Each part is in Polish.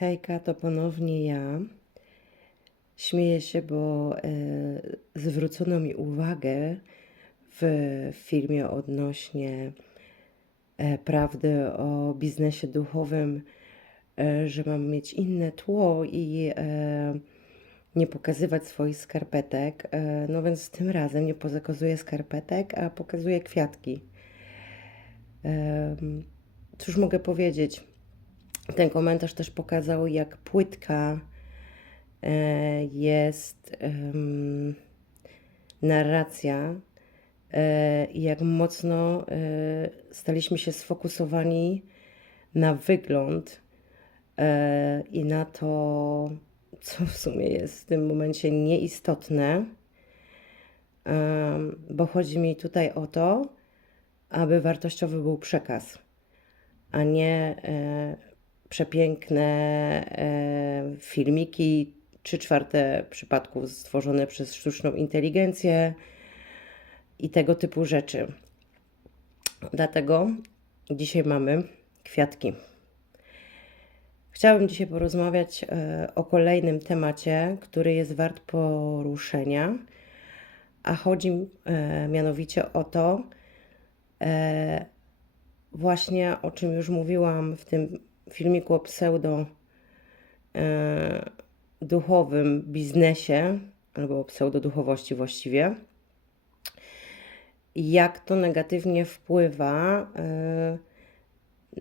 Hejka, to ponownie ja. Śmieję się, bo e, zwrócono mi uwagę w filmie odnośnie e, prawdy o biznesie duchowym, e, że mam mieć inne tło i e, nie pokazywać swoich skarpetek. E, no więc tym razem nie pokazuję skarpetek, a pokazuję kwiatki. Em, Cóż mogę powiedzieć? Ten komentarz też pokazał, jak płytka e, jest narracja e, i jak mocno e, staliśmy się sfokusowani na wygląd i na to, co w sumie jest w tym momencie nieistotne, bo chodzi mi tutaj o to, aby wartościowy był przekaz, a nie przepiękne e, filmiki, trzy czwarte przypadków stworzone przez sztuczną inteligencję i tego typu rzeczy. Dlatego dzisiaj mamy kwiatki. Chciałabym dzisiaj porozmawiać e, o kolejnym temacie, który jest wart poruszenia, a chodzi e, mianowicie o to, właśnie o czym już mówiłam w tym filmiku o pseudo e, duchowym biznesie, albo o pseudoduchowości właściwie, jak to negatywnie wpływa e,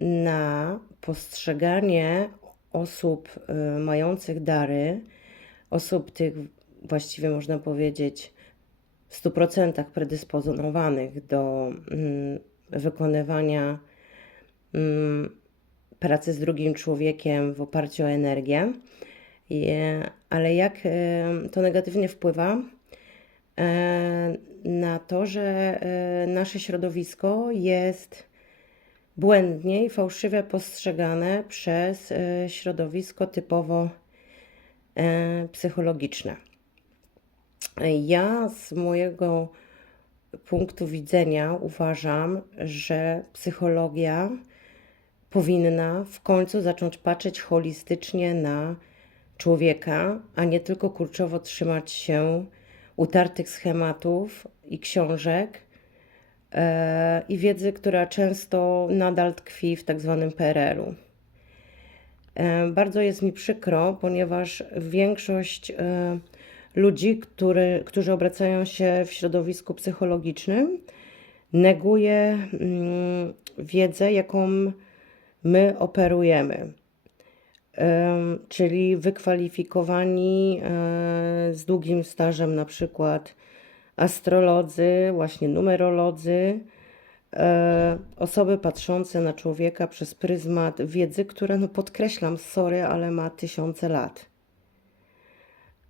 na postrzeganie osób e, mających dary, osób tych właściwie można powiedzieć w 100% predysponowanych do mm, wykonywania mm, pracy z drugim człowiekiem w oparciu o energię. Ale jak to negatywnie wpływa na to, że nasze środowisko jest błędnie i fałszywie postrzegane przez e, środowisko typowo e, psychologiczne. Ja z mojego punktu widzenia uważam, że psychologia powinna w końcu zacząć patrzeć holistycznie na człowieka, a nie tylko kurczowo trzymać się utartych schematów i książek e, i wiedzy, która często nadal tkwi w tak zwanym PRL-u. E, Bardzo jest mi przykro, ponieważ większość e, ludzi, który, którzy obracają się w środowisku psychologicznym, neguje mm, wiedzę, jaką my operujemy. Em, Czyli wykwalifikowani e, z długim stażem, na przykład astrolodzy, właśnie numerolodzy, e, osoby patrzące na człowieka przez pryzmat wiedzy, która, no podkreślam, sorry, ale ma tysiące lat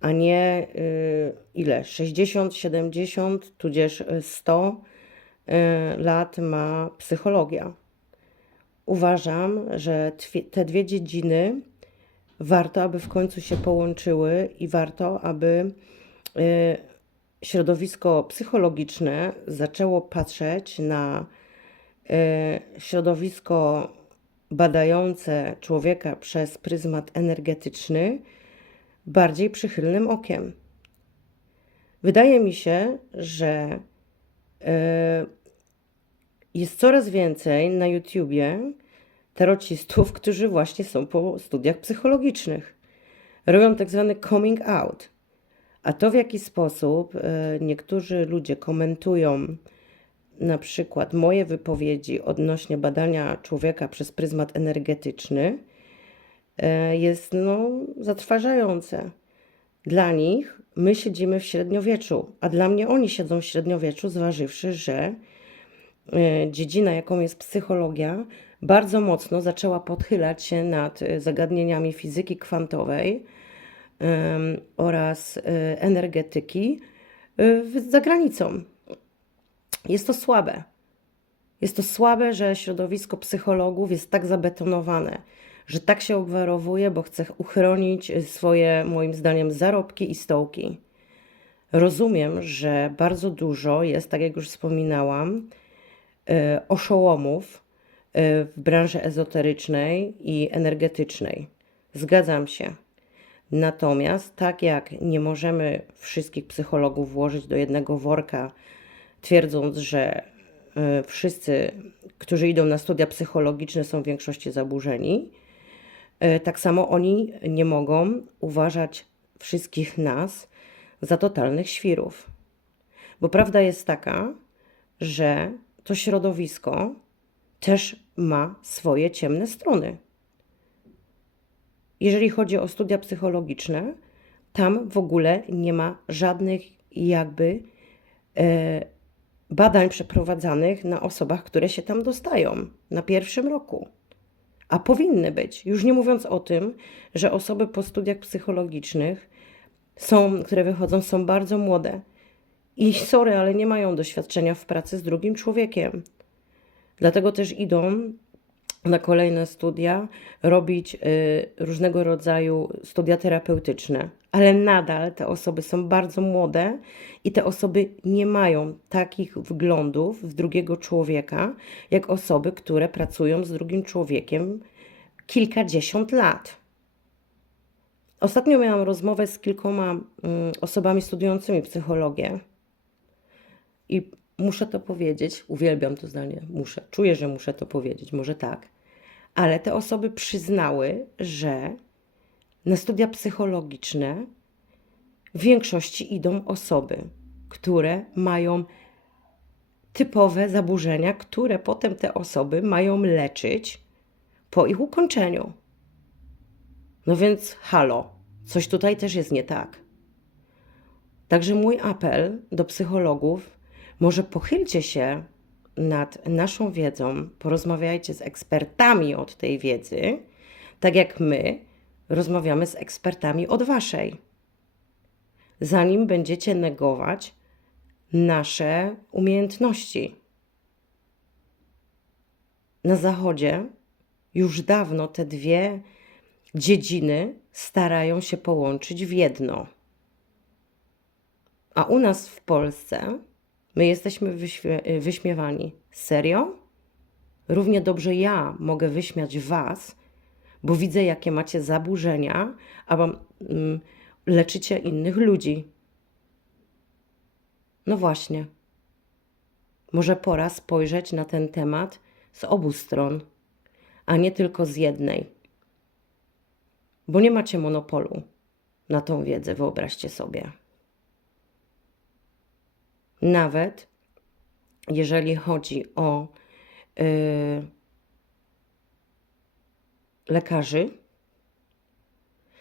a nie y, ile? 60, 70, tudzież 100 y, lat ma psychologia. Uważam, że te dwie dziedziny warto, aby w końcu się połączyły i warto, aby y, środowisko psychologiczne zaczęło patrzeć na y, środowisko badające człowieka przez pryzmat energetyczny bardziej przychylnym okiem. Wydaje mi się, że e, jest coraz więcej na YouTubie tarocistów, którzy właśnie są po studiach psychologicznych. Robią tak zwany coming out. A to w jaki sposób e, niektórzy ludzie komentują na przykład moje wypowiedzi odnośnie badania człowieka przez pryzmat energetyczny, e, jest no, zatrważające. Dla nich my siedzimy w średniowieczu, a dla mnie oni siedzą w średniowieczu, zważywszy, że e, dziedzina, jaką jest psychologia, bardzo mocno zaczęła podchylać się nad e, zagadnieniami fizyki kwantowej oraz e, energetyki w- za granicą. Jest to słabe. Jest to słabe, że środowisko psychologów jest tak zabetonowane, że tak się obwarowuje, bo chce uchronić swoje, moim zdaniem, zarobki i stołki. Rozumiem, że bardzo dużo jest, tak jak już wspominałam, oszołomów w branży ezoterycznej i energetycznej. Zgadzam się. Natomiast tak jak nie możemy wszystkich psychologów włożyć do jednego worka, twierdząc, że y, wszyscy, którzy idą na studia psychologiczne, są w większości zaburzeni, y, tak samo oni nie mogą uważać wszystkich nas za totalnych świrów. Bo prawda jest taka, że to środowisko też ma swoje ciemne strony. Jeżeli chodzi o studia psychologiczne, tam w ogóle nie ma żadnych jakby e, badań przeprowadzanych na osobach, które się tam dostają na pierwszym roku. A powinny być. Już nie mówiąc o tym, że osoby po studiach psychologicznych są, które wychodzą, są bardzo młode. I sorry, ale nie mają doświadczenia w pracy z drugim człowiekiem. Dlatego też idą na kolejne studia robić y, różnego rodzaju studia terapeutyczne, ale nadal te osoby są bardzo młode i te osoby nie mają takich wglądów w drugiego człowieka, jak osoby, które pracują z drugim człowiekiem kilkadziesiąt lat. Ostatnio miałam rozmowę z kilkoma mm, osobami studiującymi psychologię i muszę to powiedzieć, uwielbiam to zdanie, muszę, czuję, że muszę to powiedzieć, może tak, ale te osoby przyznały, że na studia psychologiczne w większości idą osoby, które mają typowe zaburzenia, które potem te osoby mają leczyć po ich ukończeniu. No więc halo, coś tutaj też jest nie tak. Także mój apel do psychologów, może pochylcie się nad naszą wiedzą, porozmawiajcie z ekspertami od tej wiedzy, tak jak my rozmawiamy z ekspertami od waszej. Zanim będziecie negować nasze umiejętności. Na Zachodzie już dawno te dwie dziedziny starają się połączyć w jedno. A u nas w Polsce my jesteśmy wyśmie- wyśmiewani. Serio? Równie dobrze ja mogę wyśmiać Was, bo widzę, jakie macie zaburzenia, a wam mm, leczycie innych ludzi. No właśnie. Może pora spojrzeć na ten temat z obu stron, a nie tylko z jednej. Bo nie macie monopolu na tą wiedzę, wyobraźcie sobie. Nawet jeżeli chodzi o yy, lekarzy,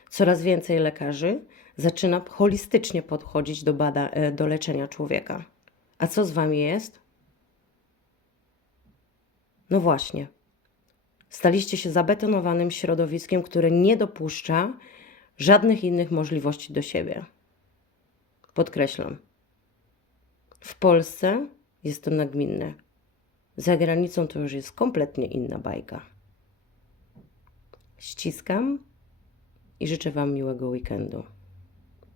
coraz więcej lekarzy zaczyna holistycznie podchodzić do, bada, e, do leczenia człowieka. A co z wami jest? No właśnie. Staliście się zabetonowanym środowiskiem, które nie dopuszcza żadnych innych możliwości do siebie. Podkreślam. W Polsce jest to nagminne. Za granicą to już jest kompletnie inna bajka. Ściskam i życzę Wam miłego weekendu.